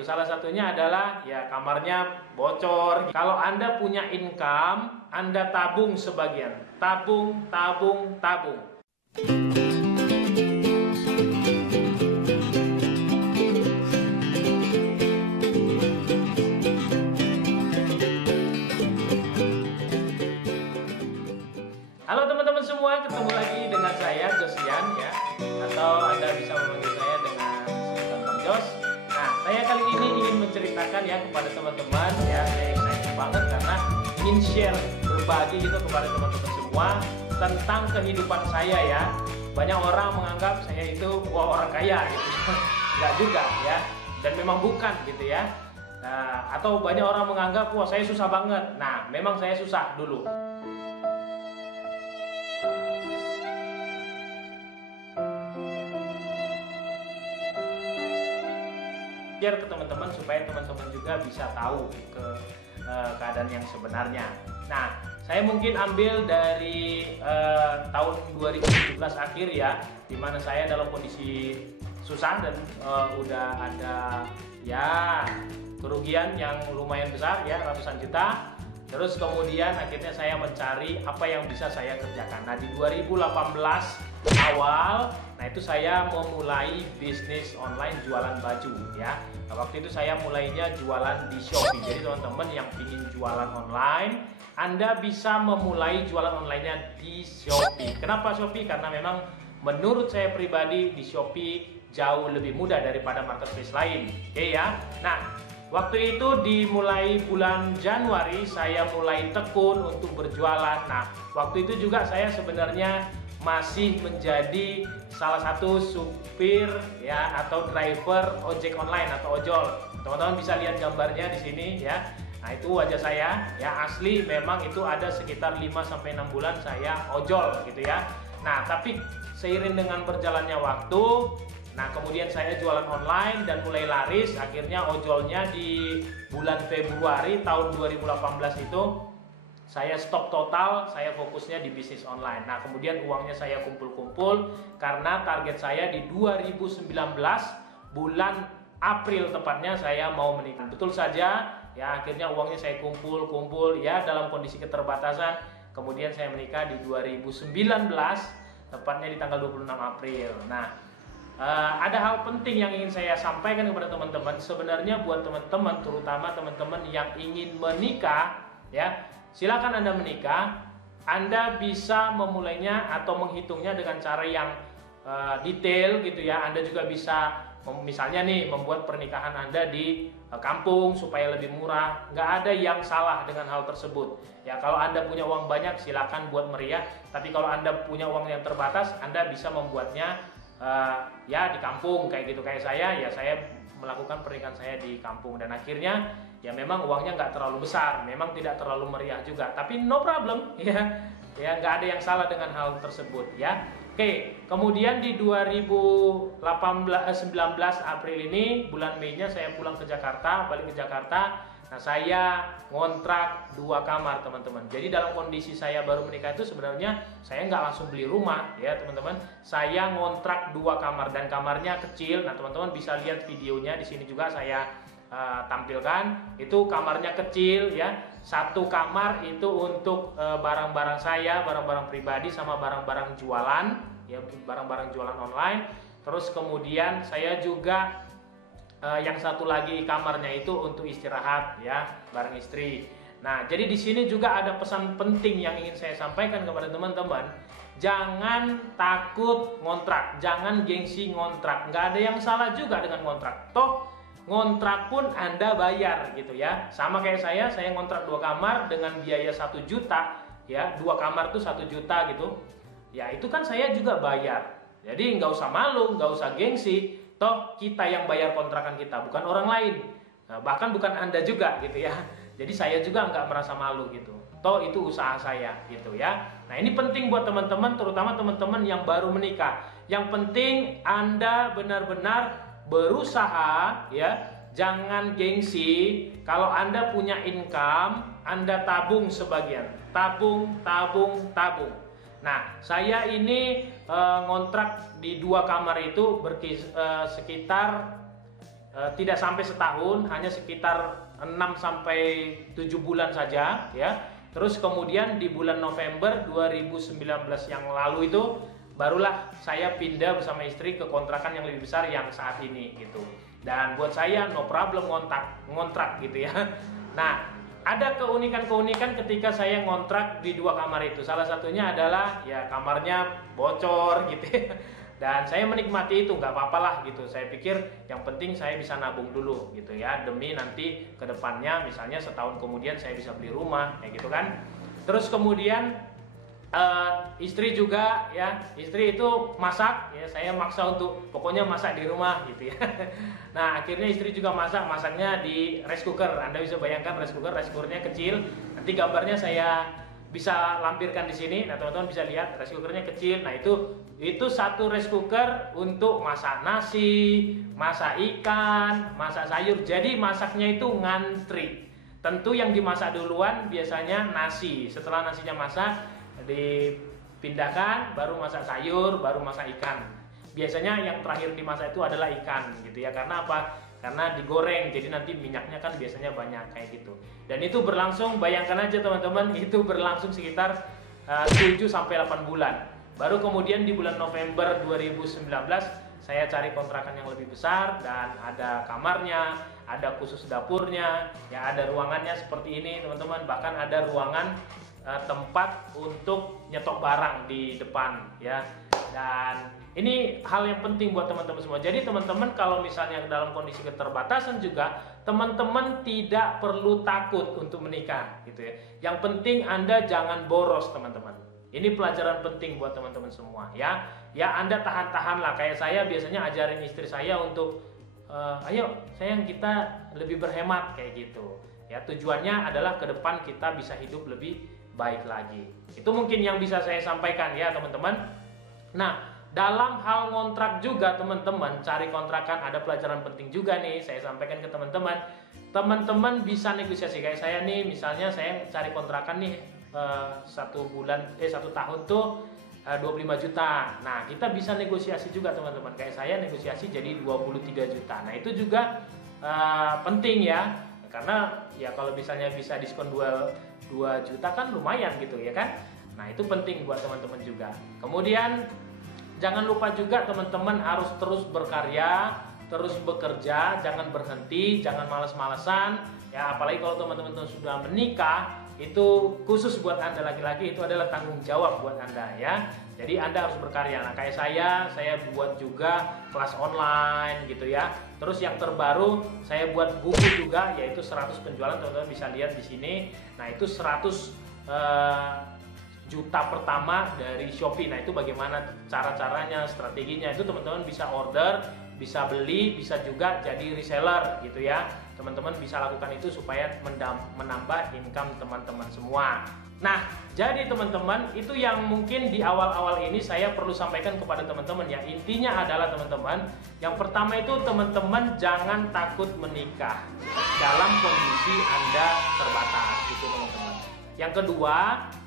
Itu salah satunya adalah ya kamarnya bocor. Kalau Anda punya income, Anda tabung sebagian. Tabung, tabung, tabung. Halo teman-teman semua, ketemu lagi dengan saya Josian ya, atau Anda bisa memanggil saya dengan sebutan Bang Jos. Nah, saya kali ini ingin menceritakan ya kepada teman-teman ya, saya excited banget karena ingin share, berbagi gitu kepada teman-teman semua tentang kehidupan saya ya. Banyak orang menganggap saya itu orang kaya gitu, nggak juga ya, dan memang bukan gitu ya. Nah, atau banyak orang menganggap wah saya susah banget. Nah, memang saya susah dulu. Biar ke teman-teman supaya teman-teman juga bisa tahu keadaan yang sebenarnya. Nah, saya mungkin ambil dari tahun 2017 akhir ya, dimana saya dalam kondisi susah dan udah ada ya kerugian yang lumayan besar ya, ratusan juta. Terus kemudian akhirnya saya mencari apa yang bisa saya kerjakan. Nah, di 2018 awal, nah itu saya memulai bisnis online jualan baju ya. Nah, waktu itu saya mulainya jualan di Shopee. Jadi teman-teman yang ingin jualan online, Anda bisa memulai jualan online-nya di Shopee. Kenapa Shopee? Karena memang menurut saya pribadi di Shopee jauh lebih mudah daripada marketplace lain. Oke ya. Nah, waktu itu dimulai bulan Januari saya mulai tekun untuk berjualan. Nah, waktu itu juga saya sebenarnya masih menjadi salah satu supir ya atau driver ojek online atau ojol. Teman-teman bisa lihat gambarnya di sini ya. Nah, itu wajah saya ya, asli memang itu ada sekitar 5 sampai 6 bulan saya ojol gitu ya. Nah, tapi seiring dengan berjalannya waktu, nah kemudian saya jualan online dan mulai laris. Akhirnya ojolnya di bulan Februari tahun 2018 itu saya stop total, saya fokusnya di bisnis online. Nah, kemudian uangnya saya kumpul-kumpul karena target saya di 2019 bulan April tepatnya saya mau menikah. Betul saja, ya akhirnya uangnya saya kumpul-kumpul ya dalam kondisi keterbatasan. Kemudian saya menikah di 2019, tepatnya di tanggal 26 April. Nah, ada hal penting yang ingin saya sampaikan kepada teman-teman. Sebenarnya buat teman-teman, terutama teman-teman yang ingin menikah ya, silakan Anda menikah. Anda bisa memulainya atau menghitungnya dengan cara yang detail gitu ya. Anda juga bisa misalnya nih membuat pernikahan Anda di kampung supaya lebih murah. Nggak ada yang salah dengan hal tersebut ya. Kalau Anda punya uang banyak silakan buat meriah. Tapi kalau Anda punya uang yang terbatas, Anda bisa membuatnya ya di kampung kayak gitu. Kayak saya ya, saya melakukan pernikahan saya di kampung dan akhirnya ya memang uangnya nggak terlalu besar, memang tidak terlalu meriah juga, tapi no problem ya, ya nggak ada yang salah dengan hal tersebut ya. Oke, kemudian di 2019 April ini, bulan Mei-nya saya pulang ke Jakarta, balik ke Jakarta. Nah, saya ngontrak 2 kamar teman-teman. Jadi dalam kondisi saya baru menikah itu sebenarnya saya nggak langsung beli rumah ya teman-teman. Saya ngontrak 2 kamar dan kamarnya kecil. Nah, teman-teman bisa lihat videonya di sini juga saya tampilkan. Itu kamarnya kecil ya. 1 kamar itu untuk barang-barang saya, barang-barang pribadi sama barang-barang jualan ya, barang-barang jualan online. Terus kemudian saya juga yang satu lagi kamarnya itu untuk istirahat ya, bareng istri. Nah, jadi di sini juga ada pesan penting yang ingin saya sampaikan kepada teman-teman. Jangan takut ngontrak, jangan gengsi ngontrak. Nggak ada yang salah juga dengan ngontrak. Toh ngontrak pun Anda bayar gitu ya. Sama kayak saya ngontrak 2 kamar dengan biaya 1 juta ya. 2 kamar tuh 1 juta gitu. Ya itu kan saya juga bayar. Jadi nggak usah malu, nggak usah gengsi. Toh kita yang bayar kontrakan kita, bukan orang lain. Nah, bahkan bukan Anda juga gitu ya. Jadi saya juga nggak merasa malu gitu. Toh itu usaha saya gitu ya. Nah, ini penting buat teman-teman, terutama teman-teman yang baru menikah. Yang penting Anda benar-benar berusaha ya. Jangan gengsi. Kalau Anda punya income, Anda tabung sebagian. Tabung, tabung, tabung. Nah, saya ini ngontrak di 2 kamar itu sekitar tidak sampai setahun, hanya sekitar 6 sampai 7 bulan saja ya. Terus kemudian di bulan November 2019 yang lalu itu barulah saya pindah bersama istri ke kontrakan yang lebih besar yang saat ini gitu. Dan buat saya no problem ngontrak gitu ya. Nah, ada keunikan-keunikan ketika saya ngontrak di 2 kamar itu. Salah satunya adalah ya kamarnya bocor gitu ya. Dan saya menikmati itu, nggak apa-apa lah gitu. Saya pikir yang penting saya bisa nabung dulu gitu ya, demi nanti ke depannya misalnya setahun kemudian saya bisa beli rumah kayak gitu kan. Terus kemudian istri juga ya, istri itu masak ya, saya maksa untuk pokoknya masak di rumah gitu ya. Nah akhirnya istri juga masaknya di rice cooker. Anda bisa bayangkan rice cookernya kecil. Nanti gambarnya saya bisa lampirkan di sini. Nah teman-teman bisa lihat rice cookernya kecil. Nah itu satu rice cooker untuk masak nasi, masak ikan, masak sayur. Jadi masaknya itu ngantri. Tentu yang dimasak duluan biasanya nasi. Setelah nasinya masak dipindahkan, baru masak sayur, baru masak ikan. Biasanya yang terakhir dimasak itu adalah ikan gitu ya. Karena apa? Karena digoreng, jadi nanti minyaknya kan biasanya banyak kayak gitu. Dan itu berlangsung, bayangkan aja teman-teman, itu berlangsung sekitar 7 sampai 8 bulan. Baru kemudian di bulan November 2019 saya cari kontrakan yang lebih besar dan ada kamarnya, ada khusus dapurnya, ya ada ruangannya seperti ini teman-teman. Bahkan ada ruangan tempat untuk nyetok barang di depan ya. Dan ini hal yang penting buat teman-teman semua. Jadi teman-teman kalau misalnya dalam kondisi keterbatasan juga, teman-teman tidak perlu takut untuk menikah gitu ya. Yang penting Anda jangan boros teman-teman. Ini pelajaran penting buat teman-teman semua ya. Ya Anda tahan-tahan lah. Kayak saya biasanya ajarin istri saya untuk ayo sayang kita lebih berhemat kayak gitu. Ya tujuannya adalah ke depan kita bisa hidup lebih baik lagi. Itu mungkin yang bisa saya sampaikan ya teman-teman. Nah, dalam hal ngontrak juga teman-teman, cari kontrakan ada pelajaran penting juga nih saya sampaikan ke teman-teman. Teman-teman bisa negosiasi kayak saya nih, misalnya saya cari kontrakan nih 1 tahun tuh 25 juta. Nah, kita bisa negosiasi juga teman-teman. Kayak saya negosiasi jadi 23 juta. Nah, itu juga penting ya. Karena ya kalau misalnya bisa diskon 2 juta kan lumayan gitu ya kan. Nah itu penting buat teman-teman juga. Kemudian jangan lupa juga teman-teman harus terus berkarya, terus bekerja, jangan berhenti, jangan males-malesan. Ya apalagi kalau teman-teman sudah menikah, itu khusus buat Anda laki-laki, itu adalah tanggung jawab buat Anda ya. Jadi Anda harus berkarya. Nah kayak saya buat juga kelas online gitu ya. Terus yang terbaru saya buat buku juga, yaitu 100 penjualan, teman-teman bisa lihat di sini. Nah itu 100 juta pertama dari Shopee. Nah itu bagaimana cara-caranya, strateginya, itu teman-teman bisa order, bisa beli, bisa juga jadi reseller gitu ya. Teman-teman bisa lakukan itu supaya menambah income teman-teman semua. Nah, jadi teman-teman, itu yang mungkin di awal-awal ini saya perlu sampaikan kepada teman-teman ya. Intinya adalah teman-teman, yang pertama itu teman-teman jangan takut menikah dalam kondisi Anda terbatas gitu teman-teman. Yang kedua,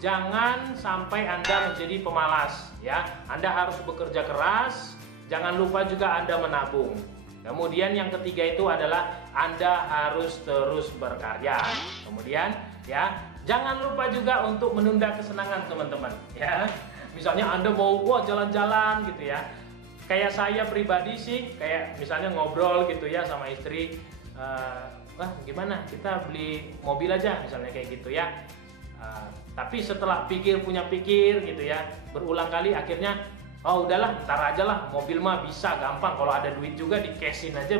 jangan sampai Anda menjadi pemalas ya. Anda harus bekerja keras, jangan lupa juga Anda menabung. Kemudian yang ketiga itu adalah Anda harus terus berkarya. Kemudian ya, jangan lupa juga untuk menunda kesenangan teman-teman ya. Misalnya Anda mau jalan-jalan gitu ya. Kayak saya pribadi sih, kayak misalnya ngobrol gitu ya sama istri, wah gimana kita beli mobil aja misalnya kayak gitu ya. Tapi setelah punya pikir gitu ya, berulang kali akhirnya udahlah ntar aja lah, mobil mah bisa gampang, kalau ada duit juga di cashin aja,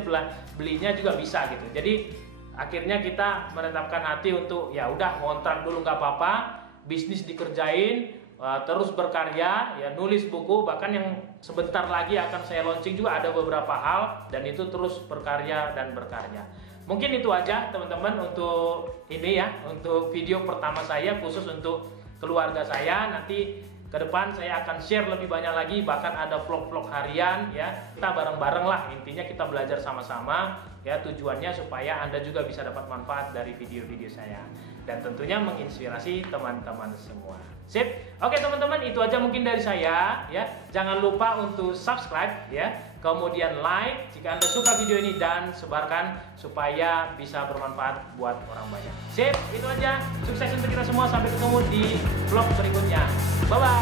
belinya juga bisa gitu. Jadi akhirnya kita menetapkan hati untuk ya udah ngontrak dulu nggak apa-apa, bisnis dikerjain, terus berkarya ya, nulis buku, bahkan yang sebentar lagi akan saya launching juga ada beberapa hal, dan itu terus berkarya dan berkarya. Mungkin itu aja teman-teman untuk ini ya, untuk video pertama saya khusus untuk keluarga saya. Nanti ke depan saya akan share lebih banyak lagi, bahkan ada vlog-vlog harian ya. Kita bareng-bareng lah, intinya kita belajar sama-sama ya, tujuannya supaya Anda juga bisa dapat manfaat dari video-video saya, dan tentunya menginspirasi teman-teman semua. Sip. Oke teman-teman, itu aja mungkin dari saya ya. Jangan lupa untuk subscribe ya, kemudian like jika Anda suka video ini, dan sebarkan supaya bisa bermanfaat buat orang banyak. Sip, itu aja. Sukses untuk kita semua. Sampai ketemu di vlog berikutnya. Bye-bye.